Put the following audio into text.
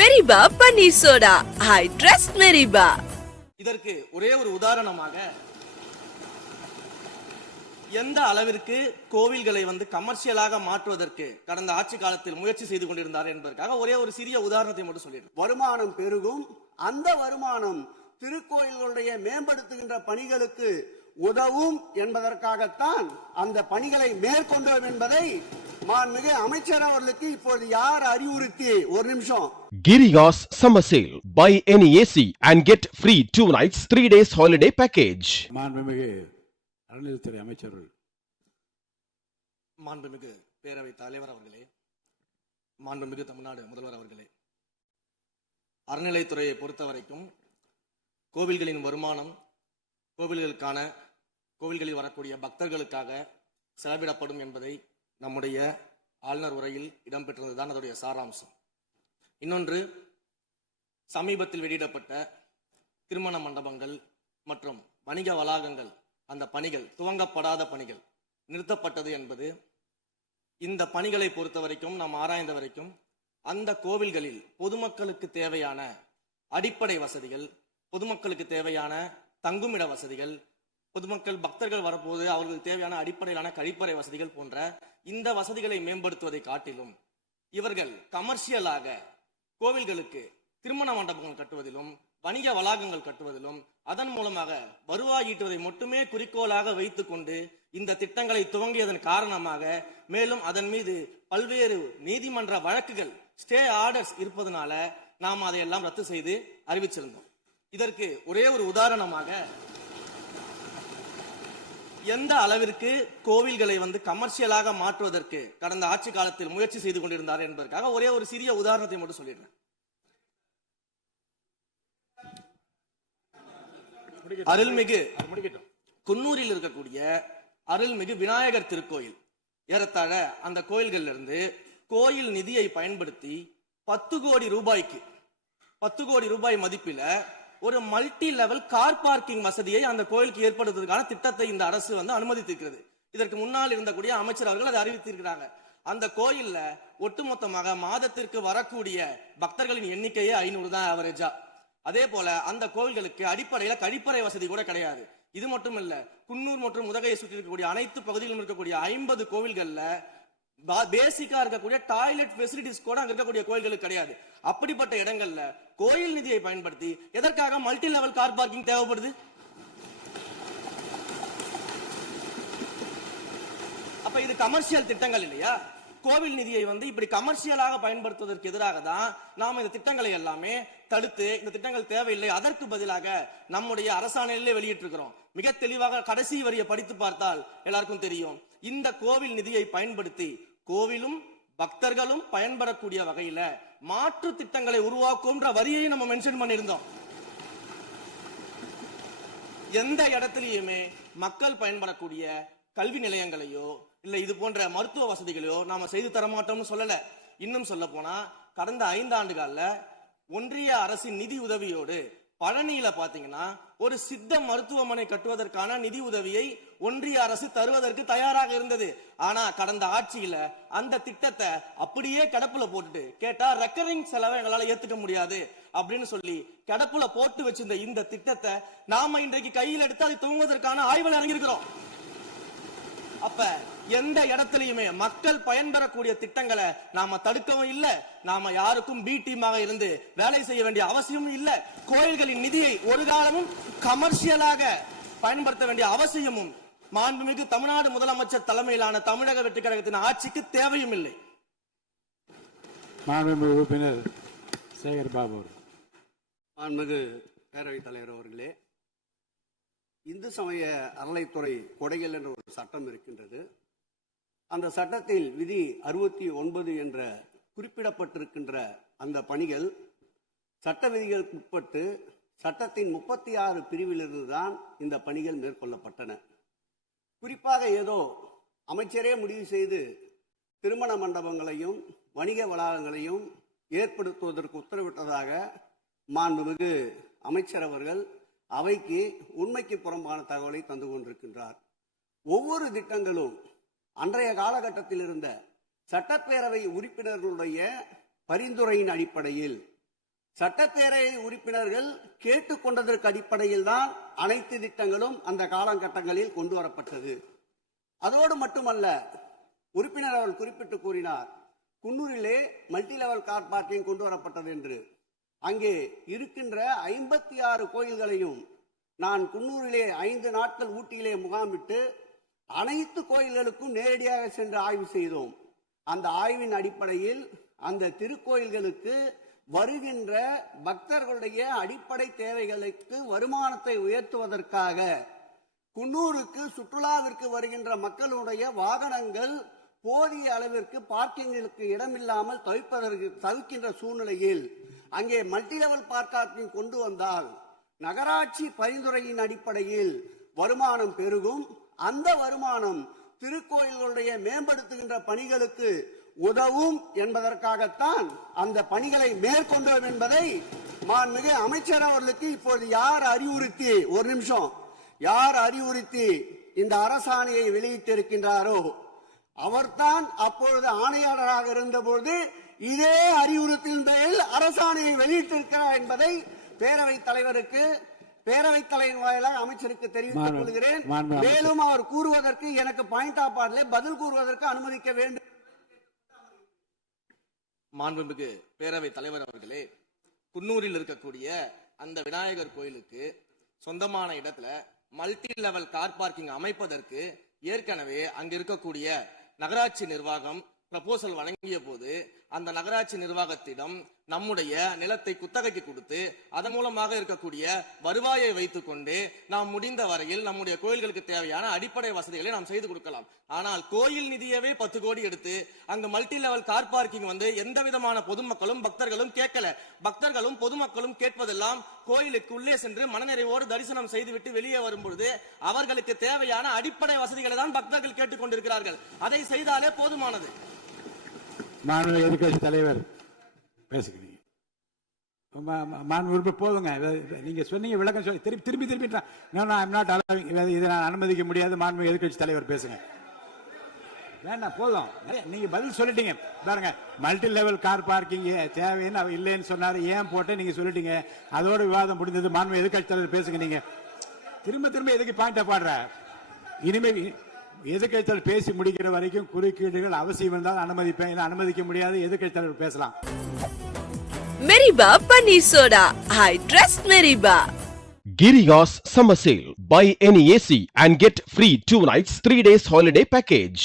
மெரிபா paneer soda. I trust மெரிபா. இதற்கு ஒரே ஒரு உதாரணமாக எந்த அளவிற்கு கோவில்களை கமர்ஷியலாக மாற்றுவதற்கு கடந்த ஆட்சி காலத்தில் முயற்சி செய்து கொண்டிருந்தார் என்பதற்காக ஒரே ஒரு சிறிய உதாரணத்தை மட்டும் சொல்லிடுறேன். வருமானம் பெருகும், அந்த வருமானம் திருக்கோயில்களுடைய மேம்படுத்துகின்ற பணிகளுக்கு உதவும் என்பதற்காகத்தான் அந்த பணிகளை மேற்கொண்டோம் என்பதை மாண்புமிகு அமைச்சர் அவர்களுக்கு இப்போது யார் அறிவுறுத்தி ஒரு நிமிஷம். Girigas Summer Sale. Buy any AC and get free 2 nights 3 days holiday package. மாண்புமிகு அறநிலையத்துறை அமைச்சர்கள், மாண்புமிகு பேரவைத் தலைவர் அவர்களே, மாண்புமிகு தமிழ்நாடு முதல்வர் அவர்களே, அறநிலைத்துறையை பொறுத்த வரைக்கும் கோவில்களின் வருமானம் கோவில்களில் வரக்கூடிய பக்தர்களுக்காக செலவிடப்படும் என்பதை நம்முடைய ஆளுநர் உரையில் இடம்பெற்றதுதான் அதோடைய சாராம்சம். இன்னொன்று, சமீபத்தில் வெளியிடப்பட்ட திருமண மண்டபங்கள் மற்றும் வணிக வளாகங்கள், அந்த பணிகள் துவங்கப்படாத பணிகள் நிறுத்தப்பட்டது என்பது இந்த பணிகளை பொறுத்த வரைக்கும் நாம் ஆராய்ந்த வரைக்கும் அந்த கோவில்களில் பொதுமக்களுக்கு தேவையான அடிப்படை வசதிகள், பொதுமக்களுக்கு தேவையான தங்குமிட வசதிகள், பொதுமக்கள் பக்தர்கள் வரப்போது அவர்களுக்கு தேவையான அடிப்படையிலான கழிப்பறை வசதிகள் போன்ற இந்த வசதிகளை மேம்படுத்துவதை காட்டிலும் இவர்கள் கமர்ஷியலாக கோவில்களுக்கு திருமண மண்டபங்கள் கட்டுவதிலும் வணிக வளாகங்கள் கட்டுவதிலும் அதன் மூலமாக வருவாய் ஈட்டுவதை மட்டுமே குறிக்கோளாக வைத்துக் கொண்டு இந்த திட்டங்களை துவங்கியதன் காரணமாக மேலும் அதன் மீது பல்வேறு நீதிமன்ற வழக்குகள், ஸ்டே ஆர்டர்ஸ் இருப்பதனால நாம் அதையெல்லாம் ரத்து செய்து அறிவிச்சிருந்தோம். இதற்கு ஒரே ஒரு உதாரணமாக எந்த அளவிற்கு கோவில்களை கமர்ஷியலாக மாற்றுவதற்கு கடந்த ஆட்சி காலத்தில் முயற்சி செய்து கொண்டிருந்தார் என்பதற்காக ஒரே ஒரு சிறிய உதாரணத்தை மட்டும் சொல்லிடுறேன். அருள்மிகு குன்னூரில் இருக்கக்கூடிய அருள்மிகு விநாயகர் திருக்கோயில், ஏறத்தாழ அந்த கோயில்கள் இருந்து கோயில் நிதியை பயன்படுத்தி 10 கோடி ரூபாய் மதிப்பில ஒரு மல்டி லெவல் கார் பார்க்கிங் வசதியை அந்த கோயிலுக்கு ஏற்படுத்துவதற்கான திட்டத்தை இந்த அரசு அனுமதித்திருக்கிறது. இதற்கு முன்னால் இருந்தக்கூடிய அமைச்சர் அவர்கள் அதை அறிவித்திருக்கிறாங்க. அந்த கோயில்ல ஒட்டுமொத்தமாக மாதத்திற்கு வரக்கூடிய பக்தர்களின் எண்ணிக்கையே 500 தான் ஆவரேஜா. அதே போல அந்த கோவில்களுக்கு அடிப்படையில கழிப்பறை வசதி கூட கிடையாது. இது மட்டும் இல்ல, குன்னூர் மற்றும் உதகையை சுற்றி இருக்கக்கூடிய அனைத்து பகுதிகளிலும் இருக்கக்கூடிய 50 கோவில்கள்ல பேசிக்கா இருக்கக்கூடிய டாய்லெட் ஃபெசிலிட்டிஸ் கூட அங்க இருக்கக்கூடிய கோயில்களுக்கு கிடையாது. அப்படிப்பட்ட இடங்கள்ல கோயில் நிதியை பயன்படுத்தி எதற்காக மல்டி லெவல் கார் பார்க்கிங் தேவைப்படுது? அப்ப இது கமர்ஷியல் திட்டங்கள் இல்லையா? கோவில் நிதியை இப்படி கமர்ஷியலாக பயன்படுத்துவதற்கு எதிராக தான் நாம இந்த திட்டங்களை எல்லாமே தடுத்து இந்த திட்டங்கள் தேவையில்லை, அதற்கு பதிலாக நம்முடைய அரசாணையிலே வெளியிட்டிருக்கிறோம். மிக தெளிவாக கடைசி வரியை படித்து பார்த்தால் எல்லாருக்கும் தெரியும். இந்த கோவில் நிதியை பயன்படுத்தி கோவிலும் பக்தர்களும் பயன்படக்கூடிய வகையில மாற்று திட்டங்களை உருவாக்கும்ன்ற வரியை நம்ம மென்ஷன் பண்ணியிருந்தோம். எந்த இடத்திலையுமே மக்கள் பயன்படக்கூடிய கல்வி நிலையங்களையோ இல்ல இது போன்ற மருத்துவ வசதிகளையோ நாம செய்து தர மாட்டோம்னு சொல்லல. இன்னும் சொல்ல போனா கடந்த 5 ஆண்டுகள்ல ஒன்றிய அரசின் நிதி உதவியோடு பழனியில பாத்தீங்கன்னா ஒரு சித்த மருத்துவமனை கட்டுவதற்கான நிதி உதவியை ஒன்றிய அரசு தருவதற்கு தயாராக இருந்தது. ஆனா கடந்த ஆட்சியில அந்த திட்டத்தை அப்படியே கிடப்புல போட்டுட்டு கேட்டா ரெக்கரிங் செலவை எங்களால ஏத்துக்க முடியாது அப்படின்னு சொல்லி கிடப்புல போட்டு வச்சிருந்த இந்த திட்டத்தை நாம இன்றைக்கு கையில் எடுத்து அதை துவங்குவதற்கான ஆய்வில் இறங்கியிருக்கிறோம். அப்ப எந்த இடத்திலையுமே மக்கள் பயன்பெறக்கூடிய திட்டங்களை நாம தடுக்கவும் இல்ல, நாம யாருக்கும் பி டீமாக இருந்து வேலை செய்ய வேண்டிய அவசியம் இல்ல. கோயில்களின் நிதியை ஒரு காலமும் கமர்ஷியலாக பயன்படுத்த வேண்டிய அவசியமும் மாண்புமிகு தமிழ்நாடு முதலமைச்சர் தலைமையிலான தமிழக வெற்றி கழகத்தின் ஆட்சிக்கு தேவையும் இல்லை. மாண்புமிகு உறுப்பினர் சேகர் பாபு, மாண்புமிகு பேரவைத் தலைவர் அவர்களே, இந்து சமய அறநிலைத்துறை கொடைகள் என்ற ஒரு சட்டம் இருக்கின்றது. அந்த சட்டத்தில் விதி 69 என்ற குறிப்பிடப்பட்டிருக்கின்ற அந்த பணிகள் சட்ட விதிகளுக்கு உட்பட்டு சட்டத்தின் 36 பிரிவிலிருந்து தான் இந்த பணிகள் மேற்கொள்ளப்பட்டன. குறிப்பாக ஏதோ அமைச்சரே முடிவு செய்து திருமண மண்டபங்களையும் வணிக வளாகங்களையும் ஏற்படுத்துவதற்கு உத்தரவிட்டதாக மாண்புமிகு அமைச்சர் அவர்கள் அவைக்கு உண்மைக்கு புறம்பான தகவலை தந்து கொண்டிருக்கின்றார். ஒவ்வொரு திட்டங்களும் அன்றைய காலகட்டத்தில் இருந்த சட்டப்பேரவை உறுப்பினர்களுடைய பரிந்துரையின் அடிப்படையில் சட்டப்பேரவை உறுப்பினர்கள் கேட்டுக்கொண்டதற்கு அடிப்படையில் தான் அனைத்து திட்டங்களும் அந்த காலகட்டங்களில் கொண்டு வரப்பட்டது. அதோடு மட்டுமல்ல, உறுப்பினர் அவர்கள் குறிப்பிட்டு கூறினார், குன்னூரிலே மல்டி லெவல் கார் பார்க்கிங் கொண்டு வரப்பட்டது என்று. அங்கே இருக்கின்ற 56 கோயில்களையும் நான் குன்னூரிலே 5 நாட்கள் ஊட்டியிலே முகாமிட்டு அனைத்து கோயில்களுக்கும் நேரடியாக சென்று ஆய்வு செய்தோம். அந்த ஆய்வின் அடிப்படையில் அந்த திருக்கோயில்களுக்கு வருகின்ற பக்தர்களுடைய அடிப்படை தேவைகளுக்கு வருமானத்தை உயர்த்துவதற்காக குன்னூருக்கு சுற்றுலாவிற்கு வருகின்ற மக்களுடைய வாகனங்கள் போதிய அளவிற்கு பார்க்கிங்களுக்கு இடமில்லாமல் தவிக்கின்ற சூழ்நிலையில் அங்கே மல்டி லெவல் பார்க்கிங் கொண்டு வந்தால் நகராட்சி பரிந்துரையின் அடிப்படையில் வருமானம் பெருகும். அந்த வருமானம் திருக்கோயில்களுடைய மேம்படுத்துகின்ற பணிகளுக்கு உதவும் என்பதற்காகத்தான் அந்த பணிகளை மேற்கொண்டோம் என்பதை மாண்புமிகு அமைச்சர் அவர்களுக்கு இப்போது யார் அறிவுறுத்தி இந்த அரசாணையை வெளியிட்டிருக்கின்றாரோ அவர்தான் அப்பொழுது ஆணையாளராக இருந்தபோது இதே அறிவுறுத்தின் பேரில் அரசாணையை வெளியிட்டிருக்கிறார் என்பதை பேரவைத் தலைவர் வாயிலாக அமைச்சருக்கு தெரிவித்துக் கொள்கிறேன். மேலும் அவர் கூறுவதற்கு எனக்கு பாயிண்ட் ஆஃப் ஆர்டர்ல பதில் கூறுவதற்கு அனுமதிக்க வேண்டும். மாண்புமிகு பேரவைத் தலைவர் அவர்களே, குன்னூரில் இருக்கக்கூடிய அந்த விநாயகர் கோயிலுக்கு சொந்தமான இடத்துல மல்டி லெவல் கார் பார்க்கிங் அமைப்பதற்கு ஏற்கனவே அங்க இருக்கக்கூடிய நகராட்சி நிர்வாகம் ப்ரப்போசல் வழங்கிய போது அந்த நகராட்சி நிர்வாகத்திடம் நம்முடைய நிலத்தை குத்தகைக்கு கொடுத்து அதன் மூலமாக இருக்கக்கூடிய வருவாயை வைத்துக் கொண்டு நாம் முடிந்த வரையில் நம்முடைய கோயில்களுக்கு தேவையான அடிப்படை வசதிகளை நாம் செய்து கொடுக்கலாம். ஆனால் கோயில் நிதியவே 10 கோடி எடுத்து அங்கு மல்டி லெவல் கார் பார்க்கிங் எந்த விதமான பொதுமக்களும் பக்தர்களும் கேட்கல. பக்தர்களும் பொதுமக்களும் கேட்பதெல்லாம் கோயிலுக்கு உள்ளே சென்று மனநிறைவோடு தரிசனம் செய்துவிட்டு வெளியே வரும்பொழுது அவர்களுக்கு தேவையான அடிப்படை வசதிகளை தான் பக்தர்கள் கேட்டுக் கொண்டிருக்கிறார்கள். அதை செய்தாலே போதுமானது. மாண்பு எதிர்கட்சி தலைவர் பேசுகிறீங்க. மாண்பு போதுங்க. நீங்க சொன்னீங்க விளக்கம் சொல்லி திருப்பி இதை நான் அனுமதிக்க முடியாது. மாண்பு எதிர்கட்சி தலைவர் பேசுங்க. வேண்டாம், போதும். நீங்க பதில் சொல்லிட்டீங்க பாருங்க. மல்டி லெவல் கார் பார்க்கிங் தேவைன்னு இல்லைன்னு சொன்னாரு, ஏன் போட்டு நீங்க சொல்லிட்டீங்க. அதோட விவாதம் முடிந்தது. மாண்பு எதிர்கட்சி தலைவர் பேசுங்க. நீங்க திரும்ப எதுக்கு பாயிண்ட் பாடுற? இனிமே எதிர்க்கட்சி தலைவர் பேசி முடிக்கிற வரைக்கும் குறுக்கீடுகள் அவசியம் இருந்தால் அனுமதிப்பேன், அனுமதிக்க முடியாது. எதிர்க்கட்சி தலைவர் பேசலாம். மெரிபா பன்னீர் soda, I trust Meriba. Giriya's summer sale. Buy any AC and get free 2 nights 3 days holiday package.